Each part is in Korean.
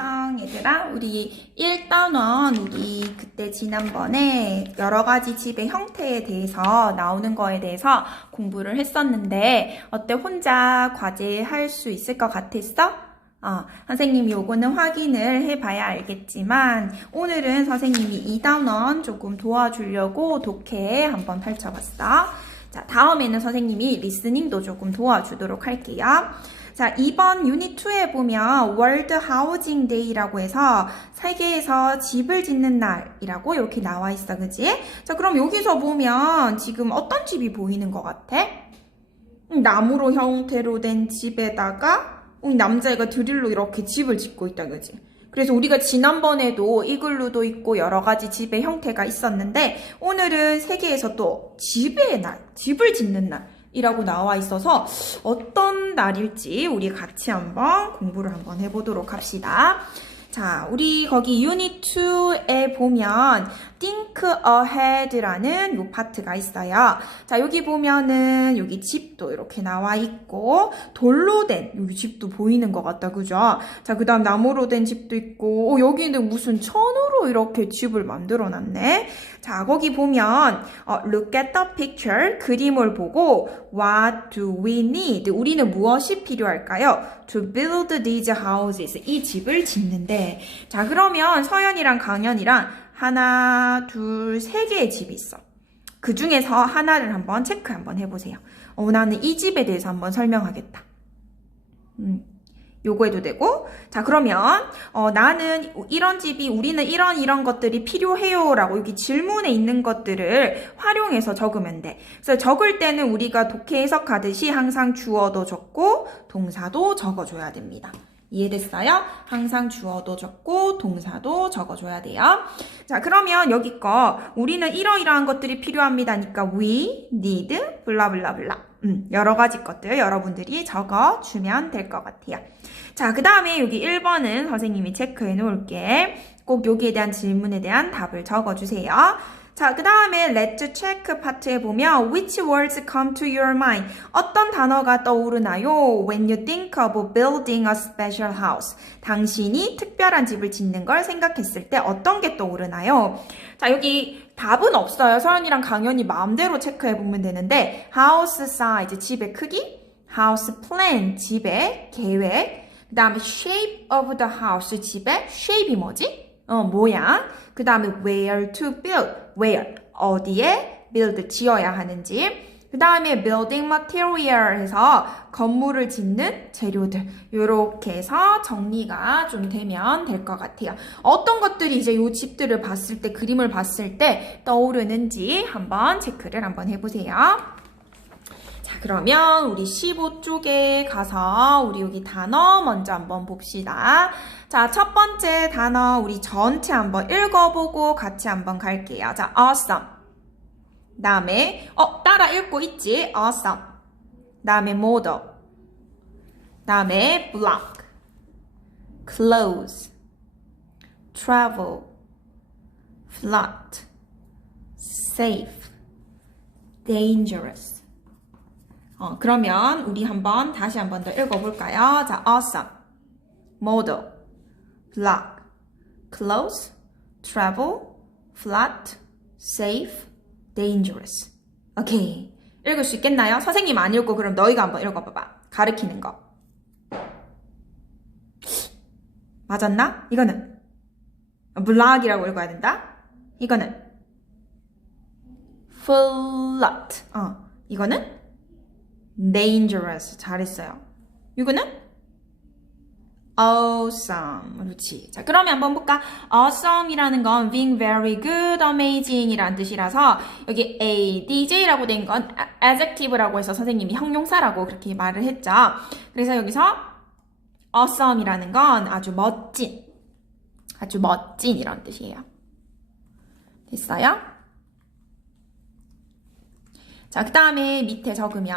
안녕 얘들아 우리 1단원 우리 그때 지난번에 여러 가지 집의 형태에 대해서 나오는 거에 대해서 공부를 했었는데 어때 혼자 과제 할 수 있을 것 같았어? 어, 선생님이 요거는 확인을 해봐야 알겠지만 오늘은 선생님이 2단원 조금 도와주려고 독해 한번 펼쳐봤어. 자 다음에는 선생님이 리스닝도 조금 도와주도록 할게요. 자, 이번 유닛 2에 보면 월드 하우징 데이라고 해서 세계에서 집을 짓는 날이라고 이렇게 나와 있어. 그지? 자, 그럼 여기서 보면 지금 어떤 집이 보이는 것 같아? 음, 나무로 형태로 된 집에다가 음, 남자애가 드릴로 이렇게 집을 짓고 있다. 그지? 그래서 우리가 지난번에도 이글루도 있고 여러 가지 집의 형태가 있었는데 오늘은 세계에서 또 집의 날, 집을 짓는 날 이라고 나와 있어서 어떤 날일지 우리 같이 한번 공부를 한번 해보도록 합시다. 자, 우리 거기 유닛 2에 보면 think ahead라는 요 파트가 있어요. 자, 여기 보면은 여기 집도 이렇게 나와 있고 돌로 된 여기 집도 보이는 것 같다. 그죠? 자, 그다음 나무로 된 집도 있고 어, 여기 는 무슨 천으로 이렇게 집을 만들어 놨네. 자, 거기 보면 어, look at the picture 그림을 보고 what do we need? 우리는 무엇이 필요할까요? to build these houses 이 집을 짓는데 자, 그러면 서연이랑 강연이랑 하나, 둘, 세 개의 집이 있어. 그 중에서 하나를 한번 체크 한번 해보세요. 어, 나는 이 집에 대해서 한번 설명하겠다. 음, 요거 해도 되고. 자, 그러면, 어, 나는 이런 집이, 우리는 이런 이런 것들이 필요해요. 라고 여기 질문에 있는 것들을 활용해서 적으면 돼. 그래서 적을 때는 우리가 독해 해석하듯이 항상 주어도 적고, 동사도 적어줘야 됩니다. 이해됐어요? 항상 주어도 적고 동사도 적어줘야 돼요. 자, 그러면 여기 거 우리는 이러이러한 것들이 필요합니다니까 we need 블라블라블라 음, 여러 가지 것들 여러분들이 적어주면 될 것 같아요. 자, 그 다음에 여기 1번은 선생님이 체크해 놓을게. 꼭 여기에 대한 질문에 대한 답을 적어주세요. 자, 그 다음에 let's check 파트에 보면 which words come to your mind? 어떤 단어가 떠오르나요? When you think of building a special house. 당신이 특별한 집을 짓는 걸 생각했을 때 어떤 게 떠오르나요? 자, 여기 답은 없어요. 서연이랑 강연이 마음대로 체크해 보면 되는데 house size, 집의 크기, house plan, 집의 계획, 그 다음에 shape of the house, 집의 shape이 뭐지? 어, 모양. 그 다음에 where to build, where, 어디에 build, 지어야 하는지. 그 다음에 building material 해서 건물을 짓는 재료들. 요렇게 해서 정리가 좀 되면 될 것 같아요. 어떤 것들이 이제 요 집들을 봤을 때, 그림을 봤을 때 떠오르는지 한번 체크를 한번 해보세요. 자, 그러면 우리 15쪽에 가서 우리 여기 단어 먼저 한번 봅시다. 자, 첫 번째 단어 우리 전체 한번 읽어보고 같이 한번 갈게요. 자, awesome. 다음에 어, 따라 읽고 있지? awesome. 다음에 model. 다음에 block. close. travel. flat. safe. dangerous. 어, 그러면 우리 한번 다시 한번 더 읽어볼까요? 자, awesome, model, block, close, travel, flat, safe, dangerous. 오케이. 읽을 수 있겠나요? 선생님 안 읽고 그럼 너희가 한번 읽어봐봐. 가르키는 거. 맞았나? 이거는 block이라고 읽어야 된다. 이거는 flat. 어, 이거는 dangerous. 잘했어요. 이거는 awesome. 그렇지. 자, 그러면 한번 볼까? awesome이라는 건 being very good, amazing 이라는 뜻이라서 여기 adj라고 된 건 adjective라고 해서 선생님이 형용사라고 그렇게 말을 했죠. 그래서 여기서 awesome이라는 건 아주 멋진, 아주 멋진 이런 뜻이에요. 됐어요? 자, 그 다음에 밑에 적으면,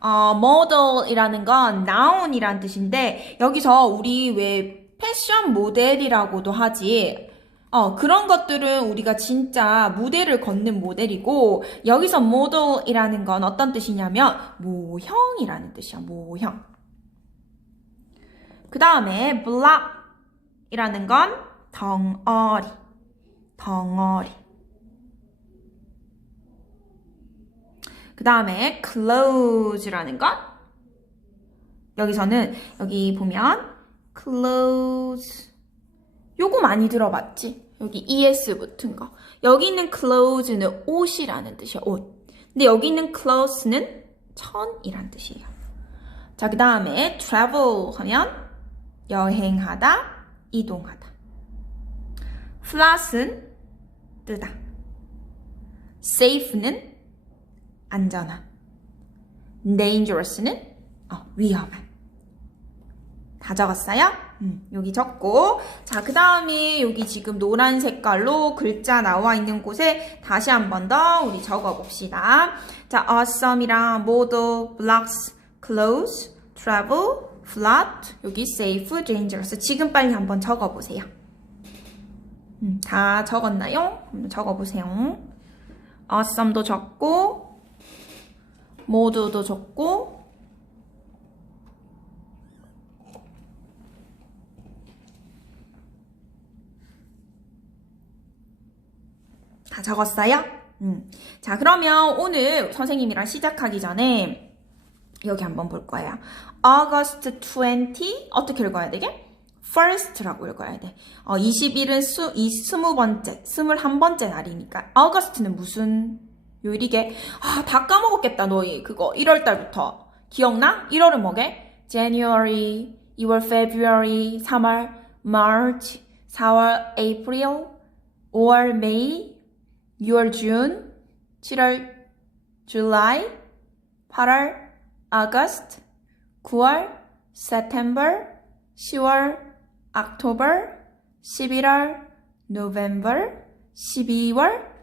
어, model이라는 건 noun이란 뜻인데, 여기서 우리 왜 패션 모델이라고도 하지, 어, 그런 것들은 우리가 진짜 무대를 걷는 모델이고, 여기서 model이라는 건 어떤 뜻이냐면, 모형이라는 뜻이야, 모형. 그 다음에 block 이라는 건 덩어리, 덩어리. 그 다음에 close라는 건 여기서는 여기 보면 close 요거 많이 들어봤지? 여기 es 붙은 거. 여기 있는 close는 옷이라는 뜻이야, 옷. 근데 여기 있는 close는 천이란 뜻이에요. 자, 그 다음에 travel 하면 여행하다, 이동하다. flat은 뜨다. safe는 안전한. dangerous는 어, 위험한. 다 적었어요? 음, 여기 적고. 자, 그 다음에 여기 지금 노란 색깔로 글자 나와 있는 곳에 다시 한 번 더 우리 적어봅시다. 자, awesome이랑 모두 blocks, close, travel, flat, 여기 safe, dangerous. 지금 빨리 한번 적어보세요. 음, 다 적었나요? 한번 적어보세요. awesome도 적고, 모두도 적고, 다 적었어요? 음. 자, 그러면 오늘 선생님이랑 시작하기 전에 여기 한번 볼 거예요. August 20 어떻게 읽어야 되게? First라고 읽어야 돼. 어, 20일은 수, 이 스무 번째, 스물한 번째 날이니까. August는 무슨 요일이게? 아, 다 까먹었겠다, 너희. 그거. 1월 달부터. 기억나? 1월은 뭐게? January, 2월 February, 3월 March, 4월 April, 5월 May, 6월 June, 7월 July, 8월 August, 9월 September, 10월 October, 11월 November, 12월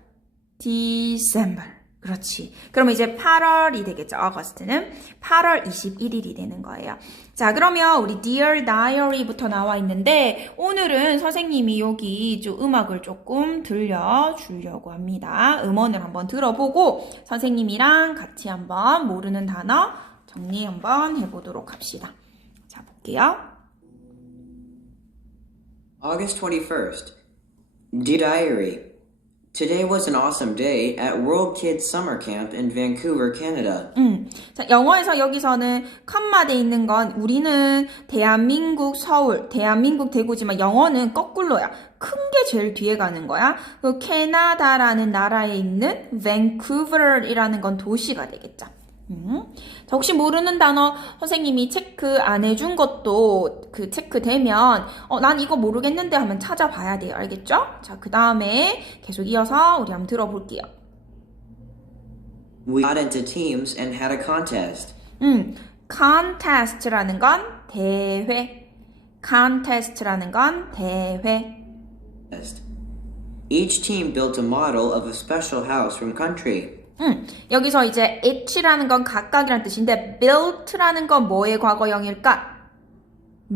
December. 그렇지. 그럼 이제 8월이 되겠죠. August는 8월 21일이 되는 거예요. 자, 그러면 우리 Dear Diary부터 나와 있는데 오늘은 선생님이 여기 좀 음악을 조금 들려 주려고 합니다. 음원을 한번 들어보고 선생님이랑 같이 한번 모르는 단어 정리 한번 해 보도록 합시다. 자, 볼게요. August 21st. Dear Diary. Today was an awesome day at World Kids Summer Camp in Vancouver, Canada. 음. 자, 영어에서 여기서는 컴마 돼 있는 건 우리는 대한민국 서울, 대한민국 대구지만 영어는 거꾸로야. 큰 게 제일 뒤에 가는 거야. 그 캐나다라는 나라에 있는 밴쿠버이라는 건 도시가 되겠죠. 음. 자, 혹시 모르는 단어 선생님이 체크 안 해준 것도 그 체크되면 어, 난 이거 모르겠는데 하면 찾아봐야 돼요. 알겠죠? 자, 그 다음에 계속 이어서 우리 한번 들어볼게요. We got into teams and had a contest. 음, contest라는 건 대회. contest라는 건 대회. Each team built a model of a special house from country. 음, 여기서 이제 each라는 건 각각이란 뜻인데 built라는 건 뭐의 과거형일까?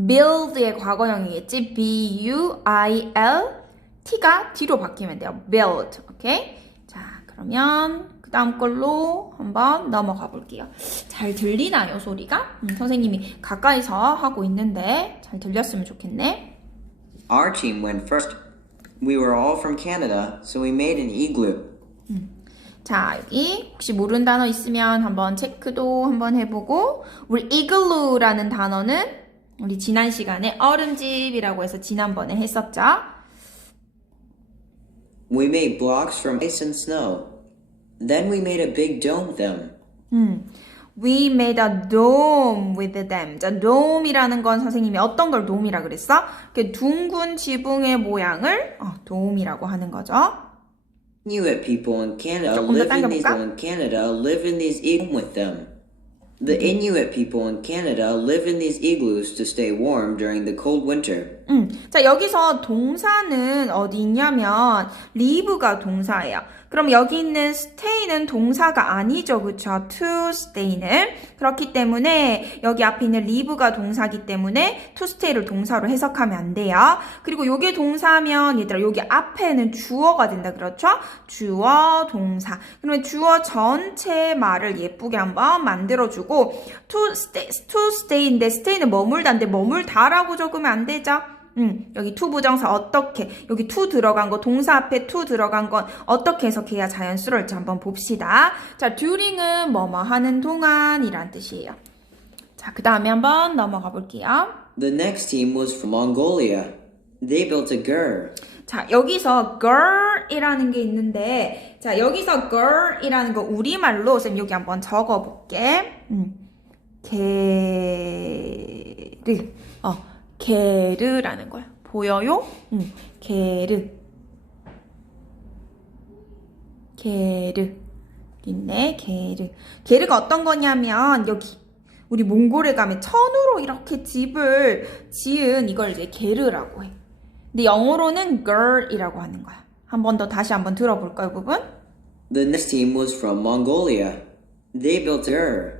build의 과거형이겠지. B-U-I-L T가 뒤로 바뀌면 돼요. build. 오케이? 자, 그러면 그 다음 걸로 한번 넘어가 볼게요. 잘 들리나요, 소리가? 음, 선생님이 가까이서 하고 있는데 잘 들렸으면 좋겠네. Our team went first. We were all from Canada, so we made an igloo. 자, 여기 혹시 모르는 단어 있으면 한번 체크도 한번 해보고 우리 이글루라는 단어는 우리 지난 시간에 얼음집이라고 해서 지난번에 했었죠. We made blocks from ice and snow. Then we made a big dome with them. 음, we made a dome with them. 자, dome이라는 건 선생님이 어떤 걸 dome이라 그랬어? 그 둥근 지붕의 모양을 어, dome이라고 하는 거죠. Inuit people in Canada 조금 더 live in these 당겨볼까? in Canada live in these igloos with them. The Inuit people in Canada live in these igloos to stay warm during the cold winter. 음, 자, 여기서 동사는 어디 있냐면, live가 동사예요. 그럼 여기 있는 stay는 동사가 아니죠. 그쵸? to stay는. 그렇기 때문에 여기 앞에 있는 live가 동사기 때문에 to stay를 동사로 해석하면 안 돼요. 그리고 요게 동사면 얘들아 여기 앞에는 주어가 된다. 그렇죠? 주어, 동사. 그러면 주어 전체 말을 예쁘게 한번 만들어주고 to stay, to stay인데 stay는 머물다인데 머물다라고 적으면 안 되죠? 음, 여기 to 부정사 어떻게, 여기 to 들어간 거, 동사 앞에 to 들어간 건 어떻게 해석해야 자연스러울지 한번 봅시다. 자, during은 뭐뭐 하는 동안이란 뜻이에요. 자, 그 다음에 한번 넘어가 볼게요. The next team was from Mongolia. They built a gur. 자, 여기서 girl이라는 게 있는데, 자, 여기서 girl이라는 거 우리말로, 쌤 여기 한번 적어 볼게. 음. 게르. 어, 게르라는 거야. 보여요? 음, 게르. 게르. 있네, 게르. 게르가 어떤 거냐면, 여기. 우리 몽골에 가면 천으로 이렇게 집을 지은 이걸 이제 게르라고 해. 근데 영어로는 girl이라고 하는 거야. 한 번 더 다시 한번 들어볼까요, 부분? The next team was from Mongolia. They built a gur.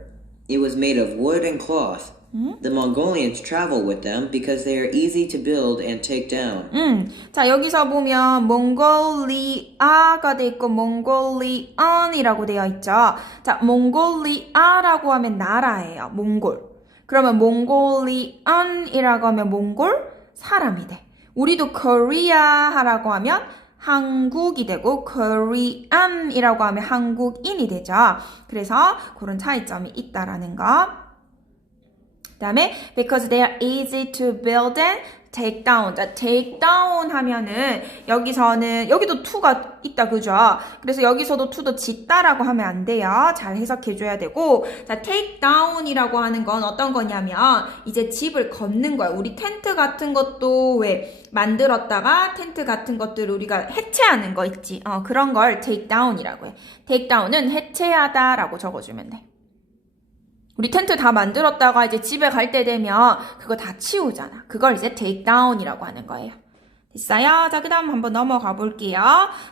It was made of wood and cloth. The Mongolians travel with them because they are easy to build and take down. 음, 자 여기서 보면 몽골리아가 돼 있고 몽골리언이라고 되어 있죠. 자, 몽골리아라고 하면 나라예요. 몽골. 그러면 몽골리언이라고 하면 몽골 사람이 돼. 우리도 코리아라고 하면 한국이 되고 코리안이라고 하면 한국인이 되죠. 그래서 그런 차이점이 있다라는 거. 그다음에 because they are easy to build and take down. 자, take down 하면은 여기서는 여기도 to가 있다 그죠? 그래서 여기서도 to도 짓다라고 하면 안 돼요. 잘 해석해 줘야 되고 자, take down이라고 하는 건 어떤 거냐면 이제 집을 걷는 거야. 우리 텐트 같은 것도 왜 만들었다가 텐트 같은 것들을 우리가 해체하는 거 있지. 어, 그런 걸 take down이라고 해. take down은 해체하다라고 적어 주면 돼. 우리 텐트 다 만들었다가 이제 집에 갈 때 되면 그거 다 치우잖아. 그걸 이제 take down이라고 하는 거예요. 됐어요? 자, 그 다음 한번 넘어가 볼게요.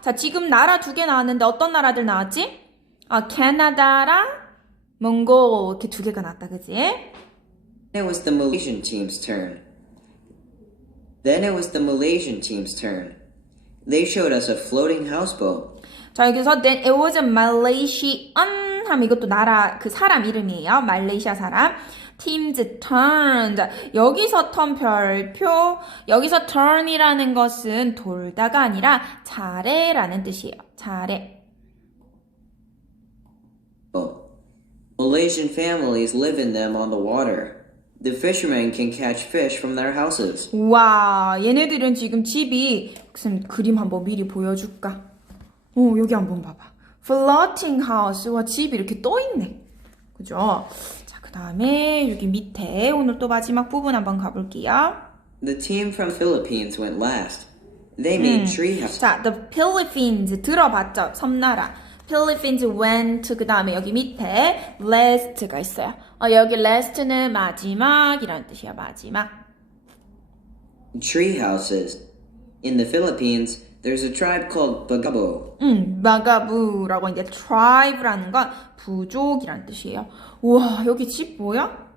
자, 지금 나라 두 개 나왔는데 어떤 나라들 나왔지? 아, 캐나다랑 몽골 이렇게 두 개가 나왔다, 그지? It was the Malaysian team's turn. Then it was the Malaysian team's turn. They showed us a floating houseboat. 자, 여기서 then it was a Malaysian 하면 이것도 나라 그 사람 이름이에요. 말레이시아 사람. Team's turn. 자, 여기서 turn 별표. 여기서 turn이라는 것은 돌다가 아니라 잘해라는 뜻이에요. 잘해. Malaysian families live in them on the water. The fishermen can catch fish from their houses. 와, 얘네들은 지금 집이 무슨 그림 한번 미리 보여줄까? 어, 여기 한번 봐봐. Floating house. 와, 집이 이렇게 떠 있네. 그죠? 자, 그 다음에 여기 밑에 오늘 또 마지막 부분 한번 가볼게요. The team from Philippines went last. They made tree houses. 자, the Philippines 들어봤죠? 섬나라. Philippines went 그 다음에 여기 밑에 last가 있어요. 어, 여기 last는 마지막이라는 뜻이야. 마지막. Tree houses. In the Philippines, there's a tribe called Bagabo. 음, 마가부라고 이제 tribe라는 건 부족이라는 뜻이에요. 우와, 여기 집 뭐야?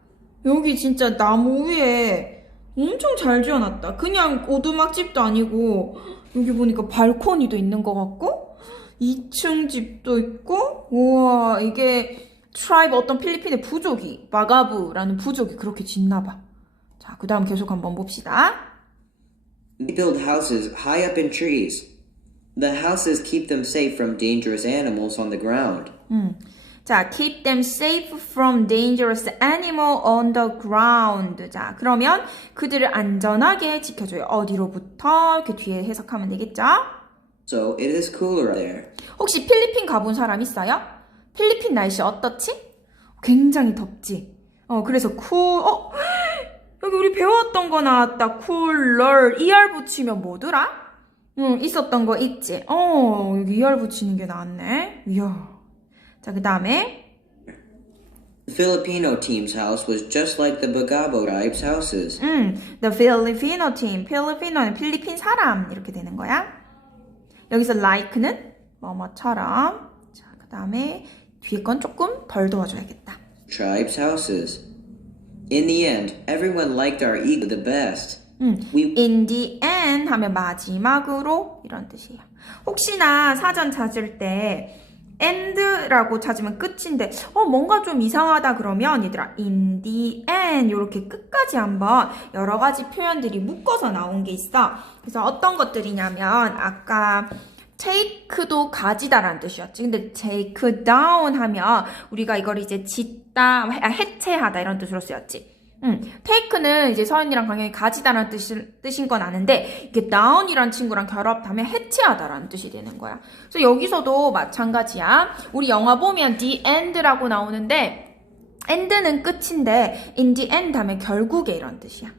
여기 진짜 나무 위에 엄청 잘 지어놨다. 그냥 오두막집도 아니고 여기 보니까 발코니도 있는 것 같고 2층 집도 있고 우와, 이게 트라이브 어떤 필리핀의 부족이 마가부라는 부족이 그렇게 짓나 봐. 자, 그 다음 계속 한번 봅시다. They build houses high up in trees. The houses keep them safe from dangerous animals on the ground. 음. 자, keep them safe from dangerous animal on the ground. 자, 그러면 그들을 안전하게 지켜줘요. 어디로부터? 이렇게 뒤에 해석하면 되겠죠? So it is cooler there. 혹시 필리핀 가본 사람 있어요? 필리핀 날씨 어떻지? 굉장히 덥지? 어, 그래서 cool, 어? 여기 우리 배웠던 거 나왔다. cooler. ER 붙이면 뭐더라? 응, 있었던 거 있지? 어, 여기 ER 붙이는 게 나왔네. 이야. 자, 그 다음에. The Filipino team's house was just like the Bagabo tribe's houses. 음, the Filipino team. 필리핀어는 필리핀 사람. 이렇게 되는 거야. 여기서 like는 뭐뭐처럼. 자, 그 다음에 뒤에 건 조금 덜 도와줘야겠다. Tribe's houses. In the end, everyone liked our eagle the best. 음, We in the end 하면 마지막으로 이런 뜻이에요. 혹시나 사전 찾을 때 end라고 찾으면 끝인데 어 뭔가 좀 이상하다 그러면 얘들아 in the end 이렇게 끝까지 한번 여러 가지 표현들이 묶어서 나온 게 있어. 그래서 어떤 것들이냐면 아까 take도 가지다라는 뜻이었지. 근데 take down 하면 우리가 이걸 이제 짓다, 아, 해체하다 이런 뜻으로 쓰였지. 음, take는 이제 서연이랑 강영이 가지다라는 뜻이, 뜻인 건 아는데 이게 down이라는 친구랑 결합하면 해체하다라는 뜻이 되는 거야. 그래서 여기서도 마찬가지야. 우리 영화 보면 the end라고 나오는데 end는 끝인데 in the end 하면 결국에 이런 뜻이야.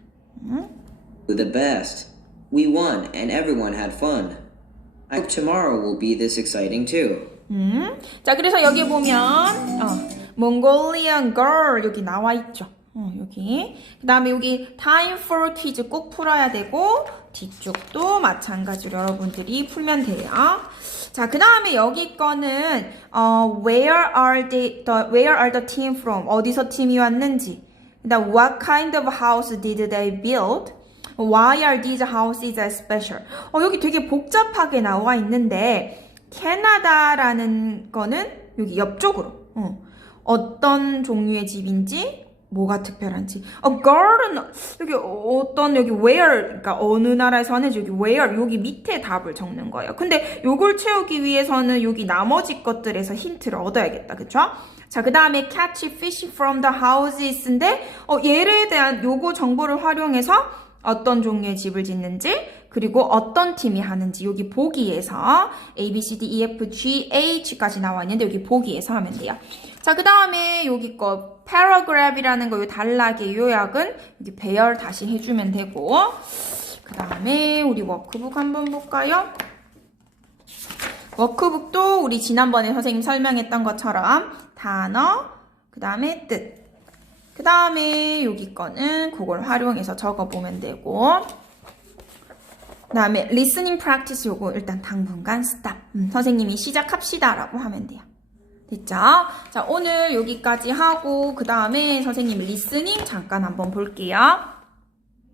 The best. We won and everyone had fun. I hope tomorrow will be this exciting too. 음. 자, 그래서 여기 보면, 어, Mongolian girl 여기 나와 있죠. 어, 여기. 그 다음에 여기 time for quiz 꼭 풀어야 되고, 뒤쪽도 마찬가지로 여러분들이 풀면 돼요. 자, 그 다음에 여기 거는, 어, where are the, the, where are the team from? 어디서 팀이 왔는지. 그 다음, what kind of house did they build? Why are these houses special? 어, 여기 되게 복잡하게 나와 있는데, 캐나다라는 거는 여기 옆쪽으로, 어, 어떤 종류의 집인지, 뭐가 특별한지. 어, girl은 여기 어떤 여기 where, 그러니까 어느 나라에서 하는지 여기 where, 여기 밑에 답을 적는 거예요. 근데 요걸 채우기 위해서는 여기 나머지 것들에서 힌트를 얻어야겠다. 그쵸? 자, 그 다음에 catch fish from the houses인데, 어, 얘에 대한 요거 정보를 활용해서 어떤 종류의 집을 짓는지, 그리고 어떤 팀이 하는지, 여기 보기에서 A, B, C, D, E, F, G, H까지 나와 있는데, 여기 보기에서 하면 돼요. 자, 그 다음에 여기 거, paragraph이라는 거, 요 단락의 요약은 여기 배열 다시 해주면 되고, 그 다음에 우리 워크북 한번 볼까요? 워크북도 우리 지난번에 선생님 설명했던 것처럼 단어, 그 다음에 뜻, 그 다음에 여기 거는 그걸 활용해서 적어보면 되고 그 다음에 listening practice 요거 일단 당분간 stop. 음, 선생님이 시작합시다 라고 하면 돼요. 됐죠? 자 오늘 여기까지 하고 그 다음에 선생님 리스닝 잠깐 한번 볼게요